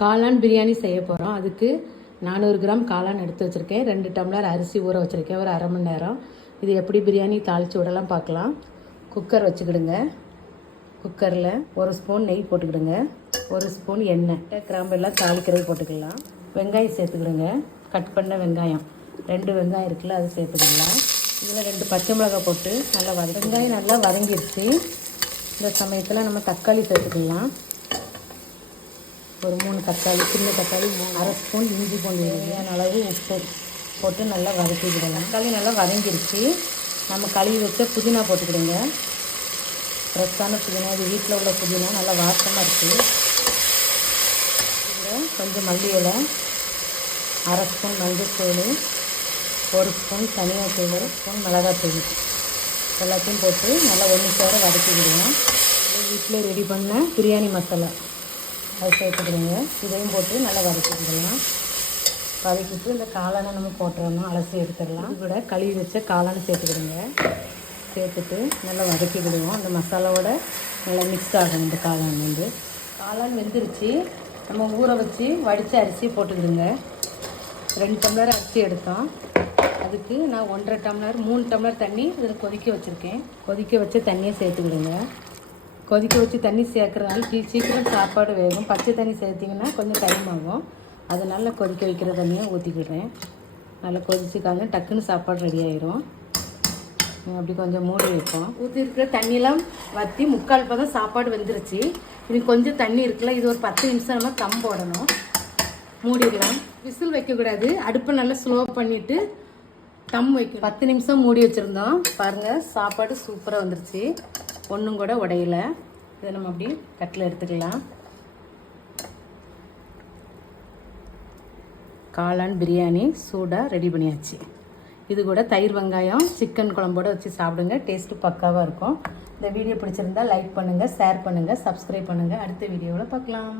காளான் பிரியாணி செய்ய போகிறோம். அதுக்கு 400 கிராம் காளான் எடுத்து வச்சுருக்கேன். 2 டம்ளர் அரிசி ஊற வச்சுருக்கேன் ஒரு அரை மணி நேரம். இது எப்படி பிரியாணி தாளித்து விடலாம் பார்க்கலாம். குக்கர் வச்சுக்கிடுங்க. குக்கரில் 1 ஸ்பூன் நெய் போட்டுக்கிடுங்க. 1 ஸ்பூன் எண்ணெய், கிராம்பு எல்லாம் தாளிக்கிறது போட்டுக்கலாம். வெங்காயம் சேர்த்துக்கிடுங்க. கட் பண்ண வெங்காயம் 2 வெங்காயம் இருக்குல்ல, அது சேர்த்துக்கலாம். இதில் 2 பச்சை மிளகாய் போட்டு நல்லா வெங்காயம் நல்லா வதங்கிடுச்சு. இந்த சமயத்தில் நம்ம தக்காளி சேர்த்துக்கலாம். ஒரு 3 தக்காளி, சின்ன தக்காளி, அரை ஸ்பூன் இஞ்சி பூண்டு தேவையான அளவு உப்பு போட்டு நல்லா வதக்கிக்கிடலாம். தக்காளி நல்லா வதங்கிருச்சு. நம்ம கழுவி வச்ச புதினா போட்டுக்கிடுங்க. ஃப்ரெஷ்ஷான புதினா, இது வீட்டில் உள்ள புதினா, நல்லா வாசமாக இருக்குது. இதில் கொஞ்சம் மல்லி இலை, அரை ஸ்பூன் மஞ்சள், 1 ஸ்பூன் தனியாத்தூள், 1 ஸ்பூன் மிளகாத்தூள் எல்லாத்தையும் போட்டு நல்லா ஒன்று சேர வதக்கிக்கிடுவோம். வீட்டில் ரெடி பண்ண பிரியாணி மசாலா அதை சேர்த்துக்கிடுங்க. இதையும் போட்டு நல்லா வதக்கிக்கிடலாம். வதக்கிட்டு இந்த காளானை நம்ம போட்டுறணும், அலசி எடுத்துடலாம். இது கூட கழுவி வச்ச காளானை சேர்த்துக்கிடுங்க. சேர்த்துட்டு நல்லா வதக்கிக்கிடுவோம். அந்த மசாலாவோட நல்லா மிக்ஸ் ஆகும். இந்த காளான் வெந்துருச்சு. நம்ம ஊற வச்சு வடித்த அரிசி போட்டுக்கிடுங்க. 2 டம்ளர் அரிசி எடுத்தோம். அதுக்கு நான் 1.5 டம்ளர் 3 டம்ளர் தண்ணி இதில் கொதிக்க வச்சுருக்கேன். கொதிக்க வச்ச தண்ணியை சேர்த்துக்கிடுங்க. கொதிக்க வச்சு தண்ணி சேர்க்குறதுனால சீக்கிரம் சாப்பாடு வேகும். பச்சை தண்ணி சேர்த்திங்கன்னா கொஞ்சம் டைம் ஆகும். அதனால கொதிக்க வைக்கிற தண்ணியை ஊற்றிக்கிடுறேன். நல்லா கொதிச்சுக்காங்க, டக்குன்னு சாப்பாடு ரெடி ஆயிரும். அப்படி கொஞ்சம் மூடி வைப்போம். ஊற்றிருக்கிற தண்ணியெலாம் வற்றி 3/4 பதம் சாப்பாடு வெந்துருச்சு. இது கொஞ்சம் தண்ணி இருக்குல்ல, இது ஒரு 10 நிமிஷம் நம்ம தம் போடணும். மூடிடலாம். விசில் வைக்கக்கூடாது. அடுப்பை நல்லா ஸ்லோ பண்ணிவிட்டு தம் வைக்கணும். 10 நிமிஷம் மூடி வச்சுருந்தோம். பாருங்கள், சாப்பாடு சூப்பராக வந்துருச்சு. ஒன்றும் கூட உடையில. இதை நம்ம அப்படி கட்டில் எடுத்துக்கலாம். காளான் பிரியாணி சூடாக ரெடி பண்ணியாச்சு. இது கூட தயிர் வெங்காயம் சிக்கன் குழம்போடு வச்சு சாப்பிடுங்க. டேஸ்ட்டு பக்காவாக இருக்கும். இந்த வீடியோ பிடிச்சிருந்தா லைக் பண்ணுங்கள், ஷேர் பண்ணுங்கள், சப்ஸ்கிரைப் பண்ணுங்கள். அடுத்த வீடியோவில் பார்க்கலாம்.